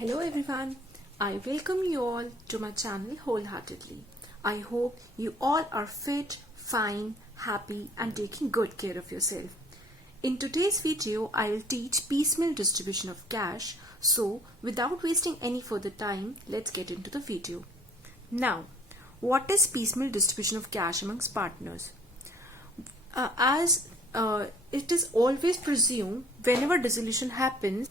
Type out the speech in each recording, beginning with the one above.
Hello everyone, I welcome you all to my channel wholeheartedly. I hope you all are fit, fine, happy and taking good care of yourself. In today's video, I'll teach piecemeal distribution of cash. So without wasting any further time, let's get into the video. Now, what is piecemeal distribution of cash amongst partners? As it is always presumed whenever dissolution happens,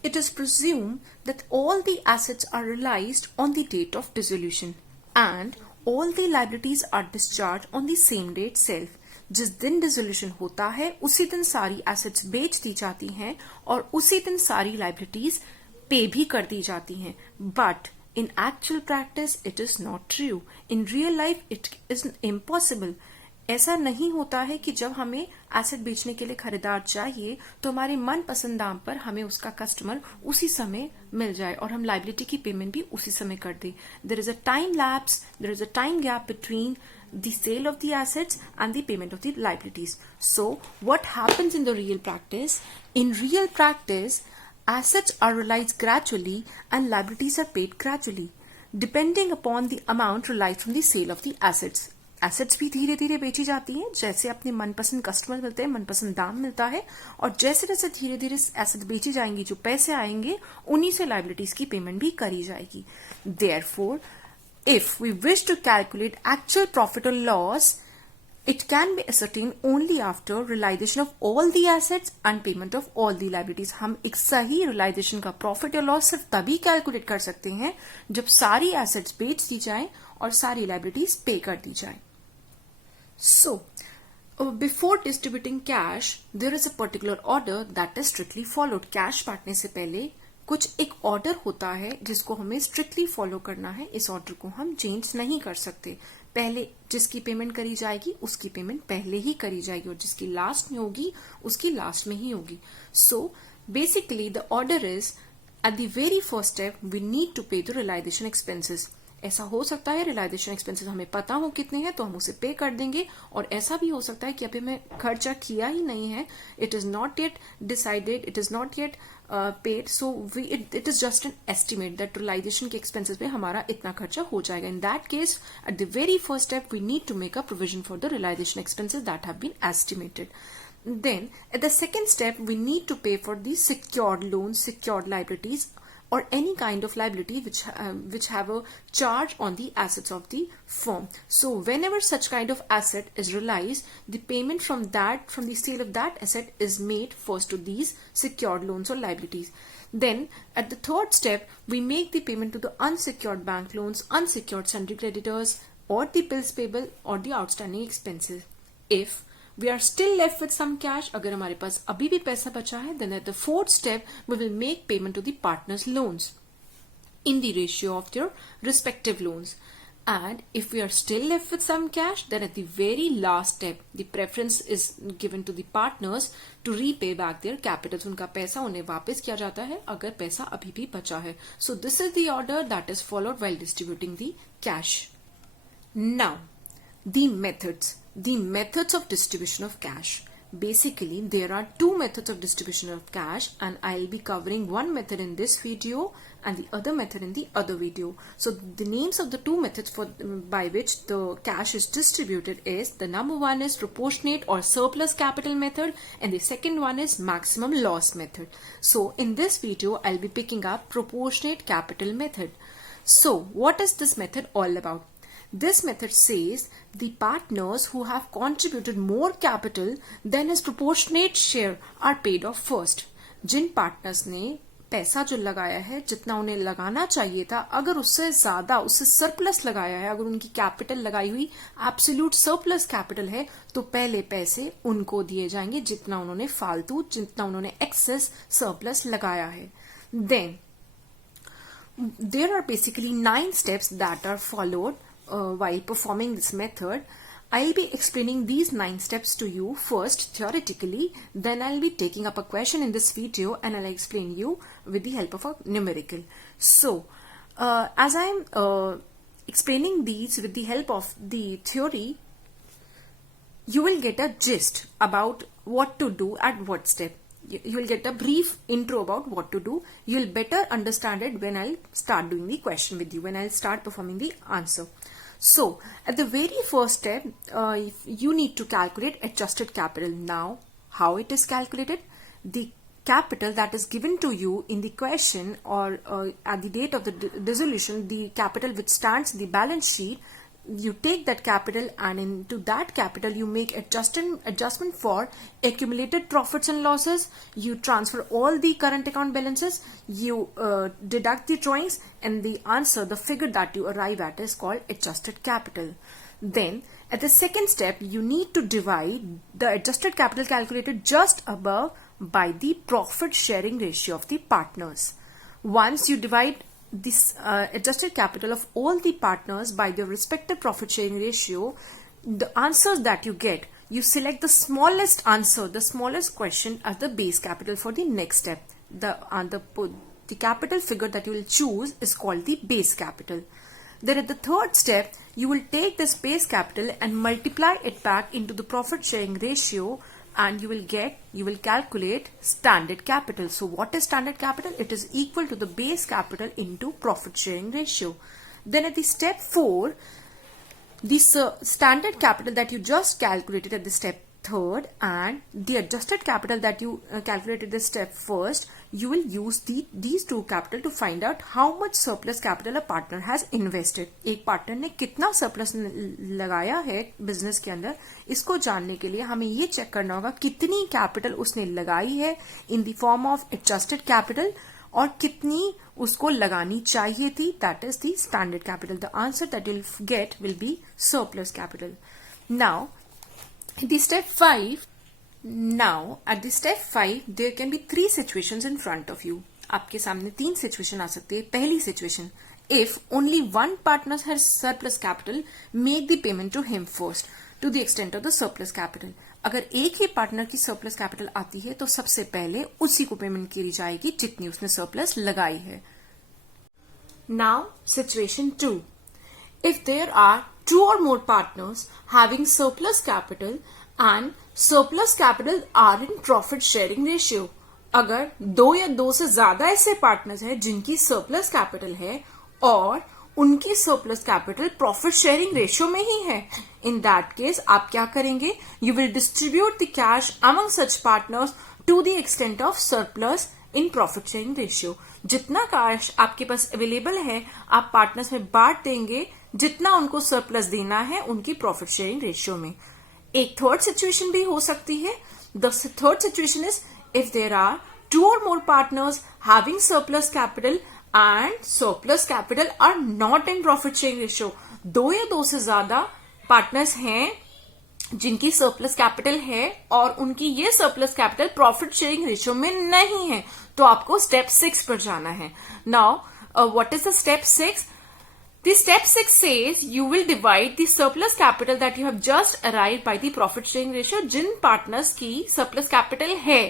it is presumed that all the assets are realized on the date of dissolution and all the liabilities are discharged on the same day itself. जिस दिन dissolution होता है उसी दिन सारी assets बेच दी जाती हैं और उसी दिन सारी लाइबिलिटीज पे भी कर दी जाती हैं. But in actual practice it is not true. In real life it is impossible. ऐसा नहीं होता है कि जब हमें एसेट बेचने के लिए खरीदार चाहिए तो हमारे मनपसंद दाम पर हमें उसका कस्टमर उसी समय मिल जाए और हम लाइबिलिटी की पेमेंट भी उसी समय कर दें. There is a time lapse, there is a time gap between the sale of the assets and the payment of the liabilities. So what happens in the real practice? In real practice, assets are realized gradually and liabilities are paid gradually, depending upon the amount realized from the sale of the assets. Assets भी धीरे धीरे बेची जाती हैं जैसे अपने मनपसंद customer मिलते हैं, मनपसंद दाम मिलता है और जैसे जैसे धीरे धीरे एसेट बेची जाएंगी जो पैसे आएंगे उन्हीं से लाइबिलिटीज की पेमेंट भी करी जाएगी. Therefore if we wish to calculate actual profit or loss, it can be ascertained only after realization of all the assets and payment of all the liabilities. हम एक सही realization का profit or loss सिर्फ तभी calculate कर सकते हैं जब सारी assets बेच दी जाएं और सारी liabilities pay कर दी जाएं. So, before distributing cash, there is a particular order that is strictly followed. Cash बांटने से पहले कुछ एक ऑर्डर होता है जिसको हमें स्ट्रिक्टली फॉलो करना है. इस ऑर्डर को हम चेंज नहीं कर सकते. पहले जिसकी पेमेंट करी जाएगी उसकी पेमेंट पहले ही करी जाएगी और जिसकी लास्ट में होगी उसकी लास्ट में ही होगी. So basically the order is at the very first step we need to pay the realisation expenses. ऐसा हो सकता है रियलाइजेशन एक्सपेंसेस हमें पता हो कितने हैं तो हम उसे पे कर देंगे और ऐसा भी हो सकता है कि अभी मैं खर्चा किया ही नहीं है, it is not yet decided, it is not yet paid, so it is just an estimate that realisation के एक्सपेंसेस में हमारा इतना खर्चा हो जाएगा. In that case at the very first step we need to make a provision for the realisation expenses that have been estimated. Then at the second step we need to pay for the secured loans, secured liabilities or any kind of liability which have a charge on the assets of the firm. So whenever such kind of asset is realized, the payment from the sale of that asset is made first to these secured loans or liabilities. Then at the third step we make the payment to the unsecured bank loans, unsecured sundry creditors or the bills payable or the outstanding expenses. If we are still left with some cash, अगर हमारे पास अभी भी पैसा बचा है, then at the fourth step we will make payment to the partners' loans in the ratio of their respective loans. And if we are still left with some cash, then at the very last step the preference is given to the partners to repay back their capitals. उनका पैसा उन्हें वापस किया जाता है अगर पैसा अभी भी बचा है. So this is the order that is followed while distributing the cash. Now, the methods of distribution of cash. Basically there are two methods of distribution of cash and I'll be covering one method in this video and the other method in the other video. So the names of the two methods by which the cash is distributed is, the number one is proportionate or surplus capital method and the second one is maximum loss method. So in this video I'll be picking up proportionate capital method. So what is this method all about? This method says the partners who have contributed more capital than his proportionate share are paid off first. Jin partners ने पैसा जो लगाया है जितना उन्हें लगाना चाहिए था, अगर उससे ज्यादा उससे सरप्लस लगाया है, अगर उनकी कैपिटल लगाई हुई एब्सोल्यूट सरप्लस कैपिटल है तो पहले पैसे उनको दिए जाएंगे जितना उन्होंने फालतू, जितना उन्होंने एक्सेस सरप्लस लगाया है. Then there are basically 9 steps that are followed while performing this method. I'll be explaining these 9 steps to you first theoretically, then I'll be taking up a question in this video and I'll explain you with the help of a numerical. So as I'm explaining these with the help of the theory, you will get a gist about what to do at what step. You will get a brief intro about what to do. You will better understand it when I'll start doing the question with you, when I'll start performing the answer. So, at the very first step, you need to calculate adjusted capital. Now, how it is calculated? The capital that is given to you in the question or at the date of the dissolution, the capital which stands in the balance sheet, you take that capital and into that capital you make adjustment for accumulated profits and losses. You transfer all the current account balances, you deduct the drawings, and the answer, the figure that you arrive at, is called adjusted capital. Then at the second step, you need to divide the adjusted capital calculated just above by the profit sharing ratio of the partners. Once you divide this adjusted capital of all the partners by their respective profit sharing ratio, the answers that you get, you select the smallest answer, the smallest question as the base capital for the next step. The capital figure that you will choose is called the base capital. Then at the third step, you will take this base capital and multiply it back into the profit sharing ratio, and you will calculate standard capital. So what is standard capital? It is equal to the base capital into profit sharing ratio. Then at the step 4, this standard capital that you just calculated at the step 3rd and the adjusted capital that you calculated the step 1st, you will use these two capital to find out how much surplus capital a partner has invested. एक partner ने कितना surplus लगाया है business के अंदर, इसको जानने के लिए हमें ये चेक करना होगा कितनी कैपिटल उसने लगाई है in the form of adjusted capital और कितनी उसको लगानी चाहिए थी, that is the standard capital. The answer that will get will be surplus capital. Now at the step 5, there can be 3 situations in front of you. आपके सामने 3 situation आ सकते हैं. पहली situation, if only one partner has surplus capital, make the payment to him first to the extent of the surplus capital. अगर एक ही partner की surplus capital आती है तो सबसे पहले उसी को पेमेंट की जाएगी जितनी उसने surplus लगाई है. Now situation 2, if there are 2 or more partners having surplus capital and surplus capital are in profit sharing ratio. अगर 2 या 2 से ज्यादा ऐसे पार्टनर्स हैं जिनकी surplus capital है और उनकी surplus capital profit sharing ratio में ही है, in that case आप क्या करेंगे? You will distribute the cash among such partners to the extent of surplus in profit sharing ratio. जितना कैश आपके पास अवेलेबल है आप पार्टनर्स में बांट देंगे जितना उनको सरप्लस देना है उनकी प्रॉफिट शेयरिंग रेशियो में. एक थर्ड सिचुएशन भी हो सकती है. The third situation is if there are 2 or more partners having surplus capital and surplus capital are not in profit sharing ratio. 2 या 2 से ज्यादा पार्टनर्स हैं जिनकी सरप्लस कैपिटल है और उनकी ये surplus capital profit sharing ratio में नहीं है, तो आपको स्टेप 6 पर जाना है. Now what is the step 6? The step 6 says you will divide the surplus capital that you have just arrived by the profit sharing ratio. जिन पार्टनर्स की surplus capital है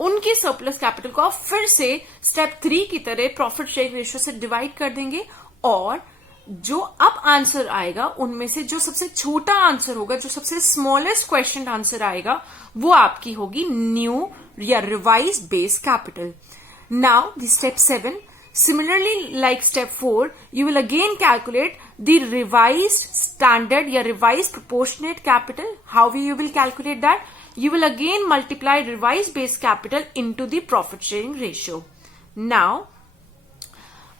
उनकी surplus capital को आप फिर से स्टेप 3 की तरह प्रॉफिट शेयरिंग रेशियो से डिवाइड कर देंगे और जो अब आंसर आएगा उनमें से जो सबसे छोटा आंसर होगा, जो सबसे स्मॉलेस्ट क्वेश्चन आंसर आएगा, वो आपकी होगी न्यू या revised base capital. Now the step 7, similarly like step 4, you will again calculate the revised standard या revised proportionate capital. How you will calculate that? You will again multiply revised base capital into the profit sharing ratio. Now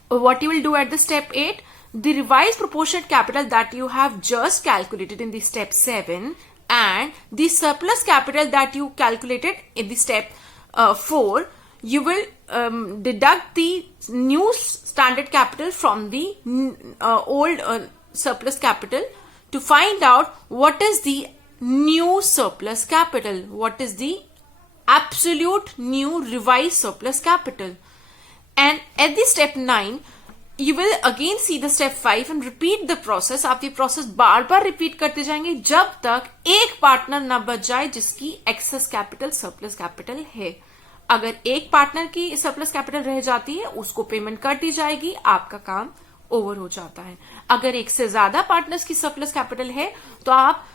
what you will do at the step 8, the revised proportionate capital that you have just calculated in the step 7 and the surplus capital that you calculated in the step 4, you will deduct the new standard capital from the old surplus capital to find out what is the new surplus capital, what is the absolute new revised surplus capital. And at the step 9, you will again see the step 5 and repeat the process. आप ये process बार बार repeat करते जाएंगे जब तक एक partner ना बच जाए जिसकी excess capital surplus capital है. अगर एक पार्टनर की surplus capital रह जाती है उसको पेमेंट कर दी जाएगी, आपका काम ओवर हो जाता है. अगर एक से ज्यादा पार्टनर्स की surplus capital है तो आप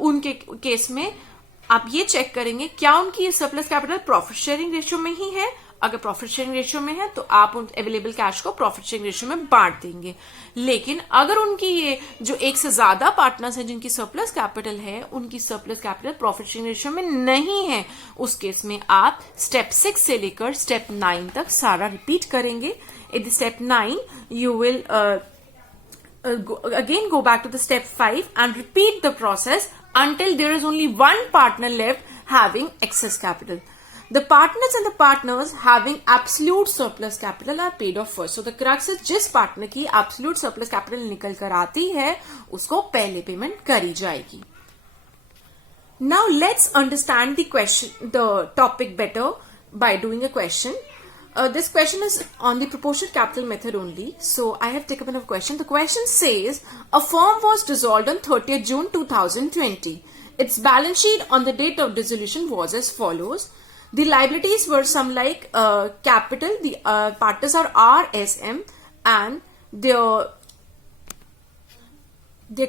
उनके केस में आप ये चेक करेंगे क्या उनकी ये surplus capital profit sharing ratio में ही है। अगर प्रॉफिट शेयरिंग रेशियो में है तो आप उन अवेलेबल कैश को प्रॉफिट शेयरिंग रेशियो में बांट देंगे। लेकिन अगर उनकी ये जो एक से ज्यादा पार्टनर्स हैं जिनकी सरप्लस कैपिटल है, उनकी surplus capital profit sharing ratio में नहीं है, उस केस में आप स्टेप 6 से लेकर स्टेप 9 तक सारा रिपीट करेंगे। In step 9 you will again go back to the step 5 and repeat the process until there is only one partner left having excess capital. The partners and the partners having absolute surplus capital are paid off first. So the crux is जिस partner की absolute surplus capital निकल कर आती है उसको पहले payment करी जाएगी। Now let's understand the topic better by doing a question. This question is on the proportionate capital method only. So I have taken up a question. The question says, a firm was dissolved on 30th June 2020. Its balance sheet on the date of dissolution was as follows. The liabilities were some like capital. The partners are R, S, M, and their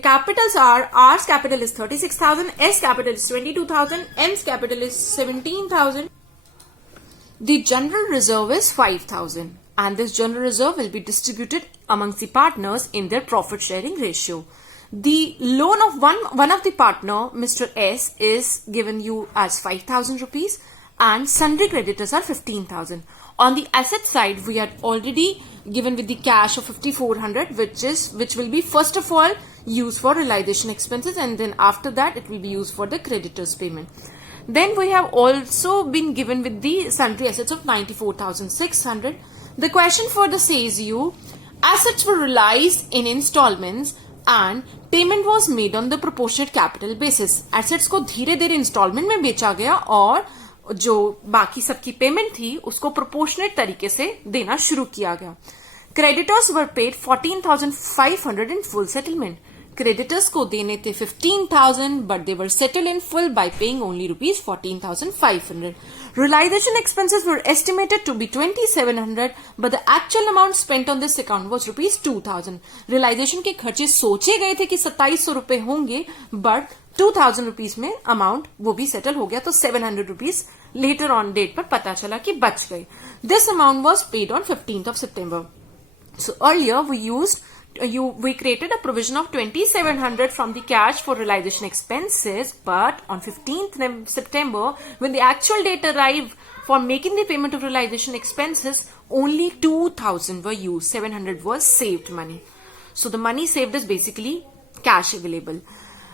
capitals are R's capital is 36,000, S capital is 22,000, M's capital is 17,000. The general reserve is 5,000 and this general reserve will be distributed amongst the partners in their profit sharing ratio. The loan of one of the partner, Mr. S, is given you as 5,000 rupees and sundry creditors are 15,000. On the asset side, we are already given with the cash of 5,400 which will be first of all used for realization expenses and then after that it will be used for the creditors payment. Then we have also been given with the sundry assets of 94,600. The question further says you assets were realized in installments and payment was made on the proportionate capital basis. Assets को धीरे धीरे installment में बेचा गया और जो बाकी सबकी पेमेंट थी उसको प्रोपोर्शनेट तरीके से देना शुरू किया गया। Creditors were paid 14,500 in full settlement. Creditors को देने थे 15,000 but they were settled in full by paying only rupees 14,500. Realization expenses were estimated to be 2,700 but the actual amount spent on this account was rupees 2,000. Realization के खर्चे सोचे गए थे कि 2,700 रुपए होंगे but 2,000 रुपीज में अमाउंट वो भी सेटल हो गया तो 700 रुपीज लेटर ऑन डेट पर पता चला कि बच गए। This amount was paid on 15th of September. So earlier we created a provision of 2,700 from the cash for realization expenses, but on 15th September, when the actual date arrived for making the payment of realization expenses, only 2,000 were used. 700 was saved money. So the money saved is basically cash available.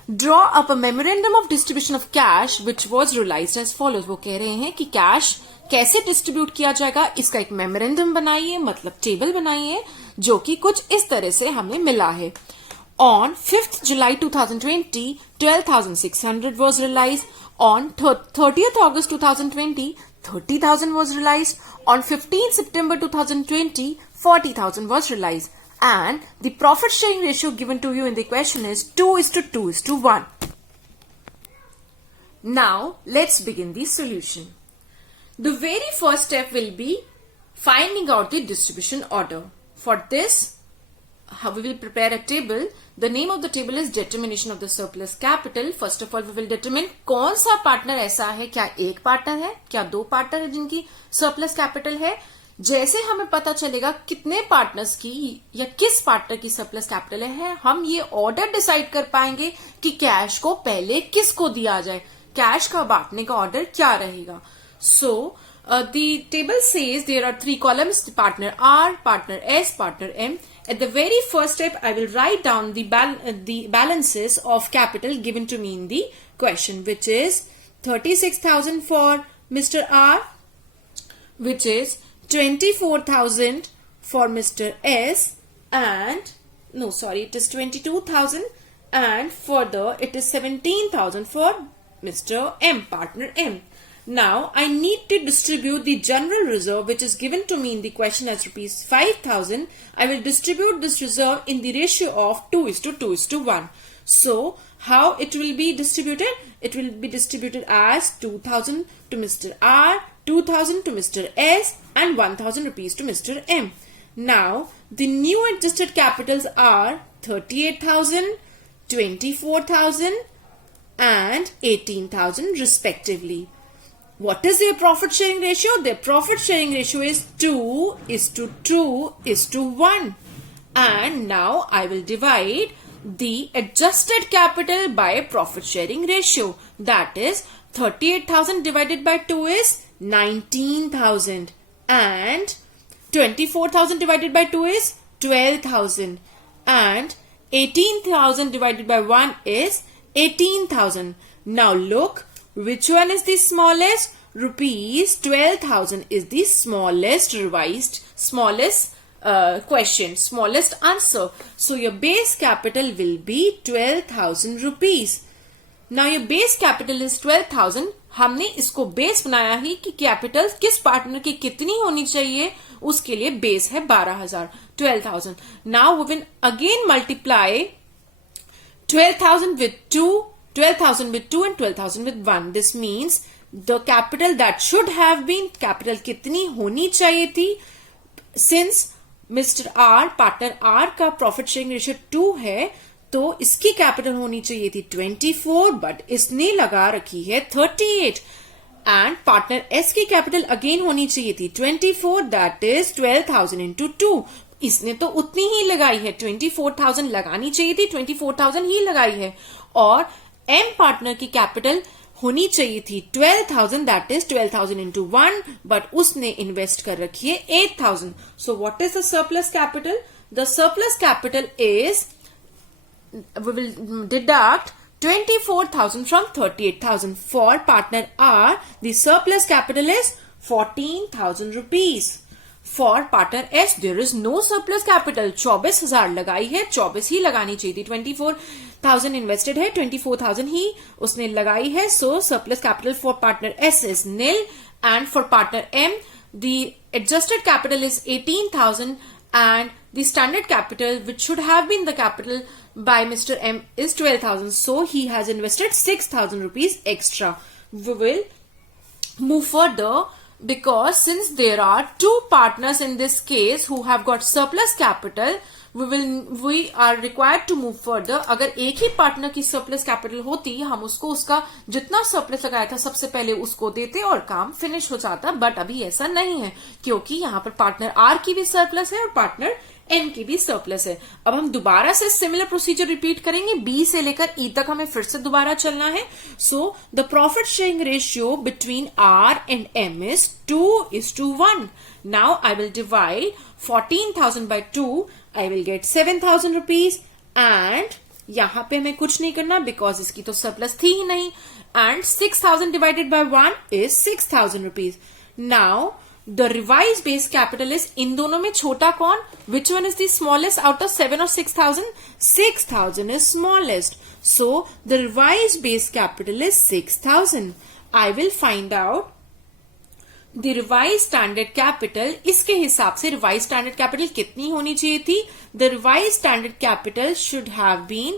Draw up a memorandum of distribution of cash which was realized as follows. वो कह रहे हैं कि cash कैसे distribute किया जाएगा इसका एक मेमोरेंडम बनाइए, मतलब टेबल बनाइए जो कि कुछ इस तरह से हमें मिला है। On 5th July 2020, 12,600 was realized. On 30th August 2020, 30,000 was realized. On 15th September 2020, 40,000 was realized. And the profit sharing ratio given to you in the question is 2:2:1. Now, let's begin the solution. The very first step will be finding out the distribution order. For this, we will prepare a table. The name of the table is determination of the surplus capital. First of all, we will determine कौन सा partner ऐसा है, क्या एक partner है, क्या दो partner है जिनकी surplus capital है। जैसे हमें पता चलेगा कितने पार्टनर्स की या किस पार्टनर की सरप्लस कैपिटल है, हम ये ऑर्डर डिसाइड कर पाएंगे कि कैश को पहले किसको दिया जाए, कैश का बांटने का ऑर्डर क्या रहेगा। सो the table says there are 3 columns: partner R, partner S, partner M. At the very first step, I will write down the balances of capital given to me in the question, which is 36,000 for Mr. R, which is 24,000 for Mr. S, and it is 22,000, and further it is 17,000 for Mr. M, partner M. Now I need to distribute the general reserve which is given to me in the question as rupees 5,000. I will distribute this reserve in the ratio of 2:2:1. So how it will be distributed? It will be distributed as 2,000 to Mr. R, 2,000 to Mr. S, and 1,000 rupees to Mr. M. Now the new adjusted capitals are 38,000, 24,000 and 18,000 respectively. What is their profit sharing ratio? Their profit sharing ratio is 2:2:1. And now I will divide the adjusted capital by profit sharing ratio. That is 38,000 divided by 2 is 19,000. And 24,000 divided by 2 is 12,000. And 18,000 divided by 1 is 18,000. Now look, which one is the smallest? Rupees 12,000 is the smallest revised, smallest question, smallest answer. So your base capital will be 12,000 rupees. Now your base capital is 12,000. हमने इसको base बनाया ही कि capital किस partner की कितनी होनी चाहिए, उसके लिए बेस है 12,000, 12,000. Now we will again multiply 12,000 with 2, 12,000 with 2 and 12,000 with 1. This means the capital that should have been, capital कितनी होनी चाहिए थी, since Mr. R, partner R का profit sharing ratio 2 है, तो इसकी कैपिटल होनी चाहिए थी 24, बट इसने लगा रखी है 38. एंड पार्टनर एस की कैपिटल अगेन होनी चाहिए थी 24, दैट इज 12,000 इंटू 2. इसने तो उतनी ही लगाई है, 24,000 लगानी चाहिए थी, 24,000 ही लगाई है. और एम पार्टनर की कैपिटल होनी चाहिए थी 12,000, दैट इज 12,000 इंटू 1, बट उसने इन्वेस्ट कर रखी है 8,000. So what is the surplus capital? The surplus capital is, we will deduct 24,000 from 38,000. For partner R, the surplus capital is 14,000 rupees. For partner S, there is no surplus capital. 24,000 लगाई है, 24 ही लगानी चाहिए थी. 24,000 invested है, 24,000 ही उसने लगाई है. So surplus capital for partner S is nil, and for partner M, the adjusted capital is 18,000, and the standard capital, which should have been the capital by Mr. M, is 12,000. So he has invested 6,000 rupees extra. We will move further, because since there are two partners in this case who have got surplus capital, we are required to move further. अगर एक ही partner की surplus capital होती, हम उसको उसका जितना surplus लगाया था सबसे पहले उसको देते और काम फिनिश हो जाता. बट अभी ऐसा नहीं है, क्योंकि यहाँ पर पार्टनर आर की भी सरप्लस है और पार्टनर एम की भी सरप्लस है. अब हम दोबारा से सिमिलर प्रोसीजर रिपीट करेंगे. बी से लेकर ई तक हमें फिर से दोबारा चलना है. So the profit sharing ratio between R and M is 2:1. Now I will divide 14,000 by 2. I will get 7,000 rupees, and यहां पे हमें कुछ नहीं करना बिकॉज इसकी तो सरप्लस थी ही नहीं. And 6,000 divided by 1 is 6,000 rupees. Now the revised base capital is, इन दोनों में छोटा कौन? Which one is the smallest out of 7 or 6,000? 6,000 is smallest. So the revised base capital is 6,000. I will find out the revised standard capital. इसके हिसाब से revised standard capital कितनी होनी चाहिए थी? The revised standard capital should have been,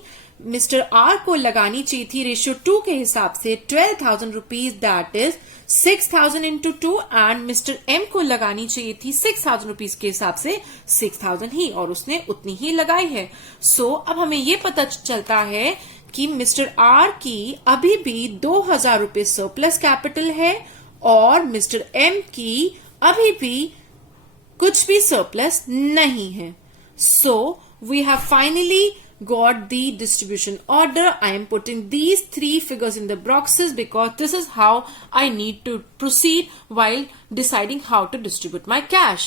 Mr. R को लगानी चाहिए थी रेशियो 2 के हिसाब से 12,000 rupees, that is 6,000 into 2, and mister M को लगानी चाहिए थी 6,000 रुपीज के हिसाब से 6,000 ही, और उसने उतनी ही लगाई है. सो अब हमें ये पता चलता है कि मिस्टर आर की अभी भी 2,000 रुपए सरप्लस कैपिटल है और मिस्टर एम की अभी भी कुछ भी सरप्लस नहीं है. So we have finally got the distribution order. I am putting these three figures in the boxes because this is how I need to proceed while deciding how to distribute my cash.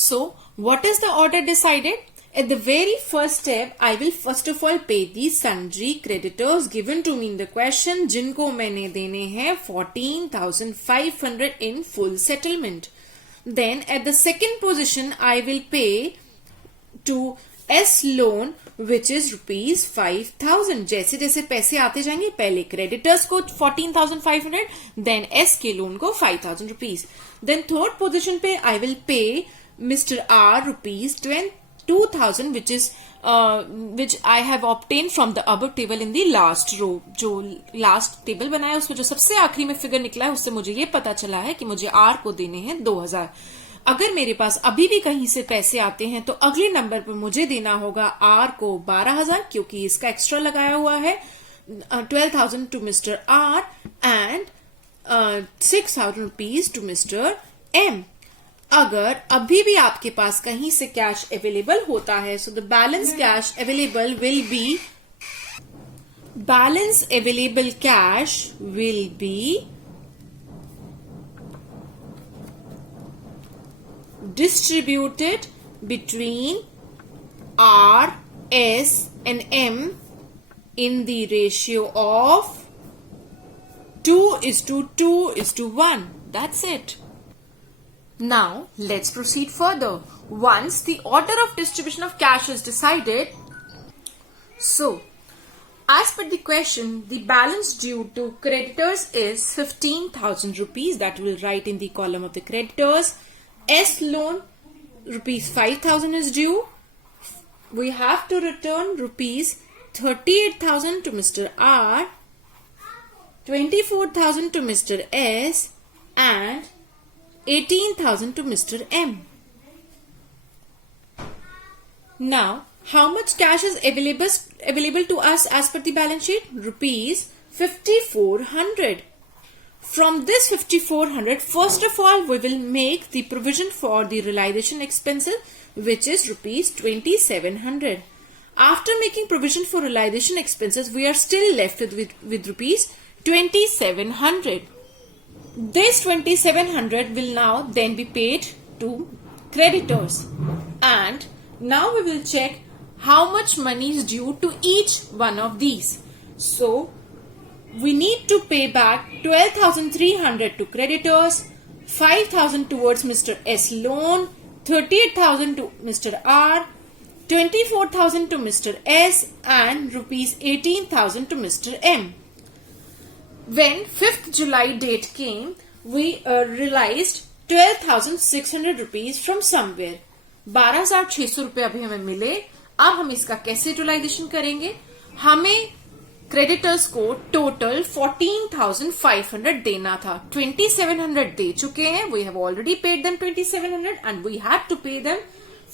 So what is the order decided? At the very first step, I will first of all pay the sundry creditors given to me in the question, जिनको मैंने देने हैं 14,500 in full settlement. Then at the second position, I will pay to S loan which is rupees 5,000. जैसे जैसे पैसे आते जाएंगे, पहले क्रेडिटर्स को 14,500, देन एस के लोन को 5,000 रुपीज. देन थर्ड पोजीशन पे I will pay mister R rupees 2,000 which I have obtained from the above table in the last row. जो लास्ट टेबल बनाया उसमें जो सबसे आखिरी में फिगर निकला है उससे मुझे ये पता चला है कि मुझे आर को देने हैं 2,000. अगर मेरे पास अभी भी कहीं से पैसे आते हैं तो अगले नंबर पर मुझे देना होगा आर को 12,000 क्योंकि इसका एक्स्ट्रा लगाया हुआ है. 12,000 to Mr. R and 6,000 rupees to Mr. M. अगर अभी भी आपके पास कहीं से कैश अवेलेबल होता है, so the balance cash available will be distributed between R, S and M in the ratio of 2:2:1. That's it. Now, let's proceed further. Once the order of distribution of cash is decided, so, as per the question, the balance due to creditors is 15,000 rupees. That will write in the column of the creditors. S loan, rupees 5,000 is due. We have to return rupees 38,000 to Mr. R, 24,000 to Mr. S and 18,000 to Mr. M. Now, how much cash is available to us as per the balance sheet? Rupees 5,400. From this 5,400, first of all, we will make the provision for the realization expenses, which is rupees 2,700. After making provision for realization expenses, we are still left with rupees 2,700. This 2,700 will now then be paid to creditors. And now we will check how much money is due to each one of these. So, we need to pay back 12,300 to creditors, 5,000 towards Mr. S loan, 38,000 to Mr. R, 24,000 to Mr. S and rupees 18,000 to Mr. M. When 5th July date came, we realized 12,600 rupees from somewhere. 12,600 रुपए अभी हमें मिले. अब हम इसका कैसे utilisation करेंगे? हमें क्रेडिटर्स को टोटल 14,500 देना था. 2,700 दे चुके हैं. We have already paid them 2,700 and we have to pay them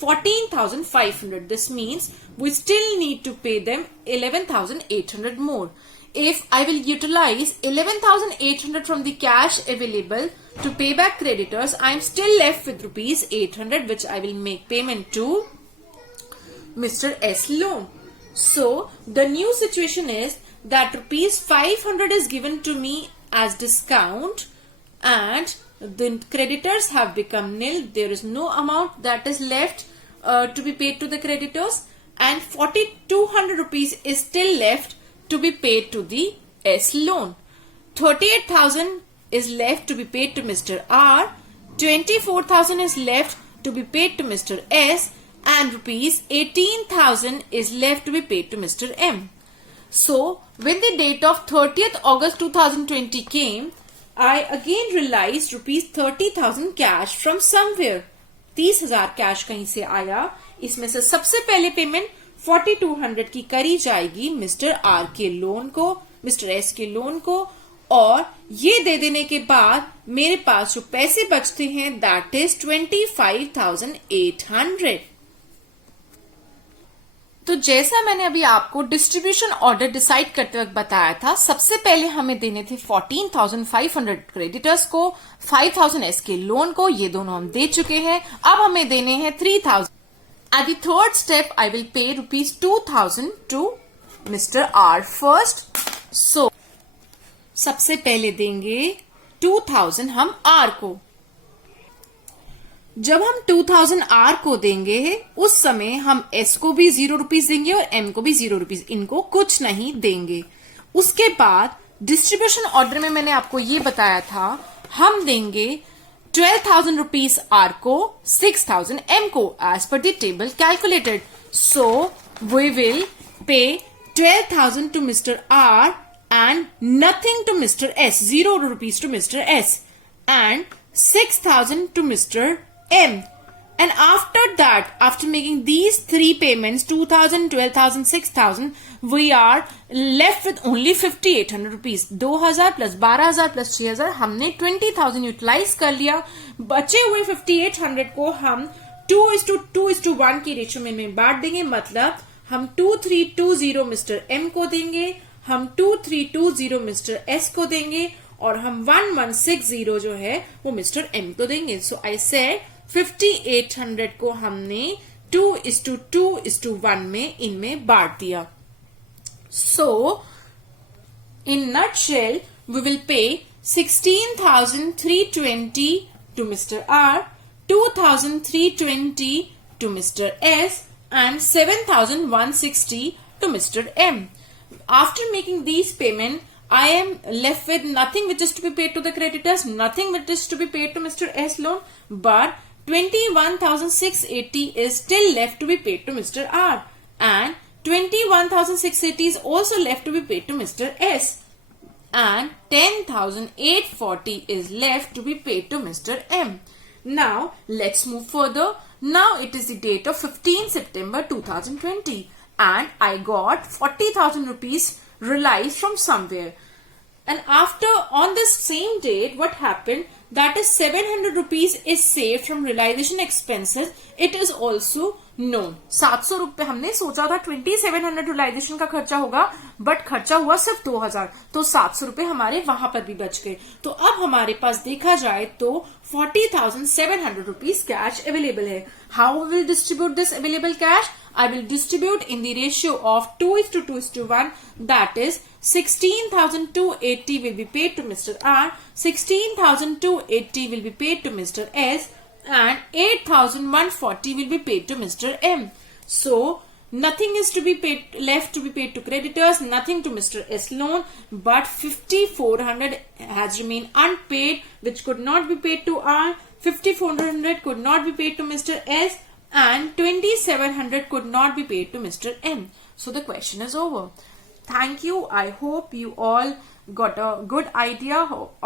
14,500. This means we still need to pay them 11,800 more. If I will utilize 11,800 from the cash available to pay back creditors, I am still left with rupees 800 which I will make payment to Mr. S loan. So, the new situation is that rupees 500 is given to me as discount and the creditors have become nil. There is no amount that is left to be paid to the creditors and 4,200 rupees is still left to be paid to the S loan. 38,000 is left to be paid to Mr. R, 24,000 is left to be paid to Mr. S and rupees 18,000 is left to be paid to Mr. M. So, when the date of 30th August 2020 came, I again realized rupees 30,000 cash from somewhere. 30,000 cash कहीं से आया. इसमें से सबसे पहले payment 4,200 की करी जाएगी मिस्टर आर के लोन को, मिस्टर एस के लोन को, और ये दे देने के बाद मेरे पास जो पैसे बचते हैं दैट इज 25,800. तो जैसा मैंने अभी आपको डिस्ट्रीब्यूशन ऑर्डर डिसाइड करते वक्त बताया था, सबसे पहले हमें देने थे 14,500 क्रेडिटर्स को, 5,000 एस के लोन को, ये दोनों हम दे चुके हैं. अब हमें देने हैं 3,000. At the third step, I will pay rupees 2,000 to Mr. R first. So, सबसे पहले देंगे 2,000 हम R को. जब हम 2,000 R को देंगे, उस समय हम S को भी 0 रुपीज देंगे और M को भी 0 रुपीज. इनको कुछ नहीं देंगे. उसके बाद डिस्ट्रीब्यूशन ऑर्डर में मैंने आपको ये बताया था, हम देंगे 12,000 rupees R को, 6,000 M को as per the table calculated. So, we will pay 12,000 to Mr. R and nothing to Mr. S, 0 rupees to Mr. S and 6,000 to Mr. M. And after that, after making these three payments, 2,000, 12,000, 6,000, we are left with only 5,800 rupees. 2,000 plus 12,000 plus 6,000, हमने 20,000 utilise कर लिया. बचे हुए 5,800 को हम 2:2:1 की ratio में बांट देंगे. मतलब हम 2,320 मिस्टर एम को देंगे, हम 2320 मिस्टर एस को देंगे और हम 1160 जो है वो मिस्टर एम को देंगे. सो आई सेड 5800 को हमने 2:2:1 में इनमें बांट दिया. सो in nutshell, we will pay 16,320 to Mr. R, 2,320 to Mr. S, and 7,160 to Mr. M. After making these payments, I am left with nothing which is to be paid to the creditors, nothing which is to be paid to Mr. S loan, but 21,680 is still left to be paid to Mr. R, and 21,680 is also left to be paid to Mr. S, and 10,840 is left to be paid to Mr. M. Now let's move further. Now it is the date of 15 September 2020 and I got 40,000 rupees realized from somewhere. And after on this same date, what happened? That is 700 rupees is saved from realization expenses. It is also known. 700 रुपए हमने सोचा था 2700 realization का खर्चा होगा, but खर्चा हुआ सिर्फ 2000, तो 700 रुपए हमारे वहां पर भी बच गए. तो अब हमारे पास देखा जाए तो 40,700 rupees कैश अवेलेबल है. How will distribute this available cash? I will distribute in the ratio of 2:2:1. That is 16,280 will be paid to Mr. R, 16,280 will be paid to Mr. S, and 8,140 will be paid to Mr. M. So nothing is to be paid, left to be paid to creditors, nothing to Mr. S loan, but 5,400 has remained unpaid, which could not be paid to R. 5,400 could not be paid to Mr. S. And 2,700 could not be paid to Mr. M. So the question is over. Thank you. I hope you all got a good idea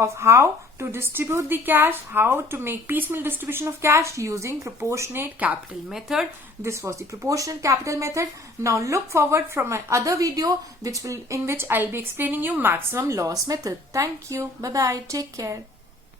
of how to distribute the cash, how to make piecemeal distribution of cash using proportionate capital method. This was the proportionate capital method. Now look forward from my other video in which I'll be explaining you maximum loss method. Thank you. Bye bye. Take care.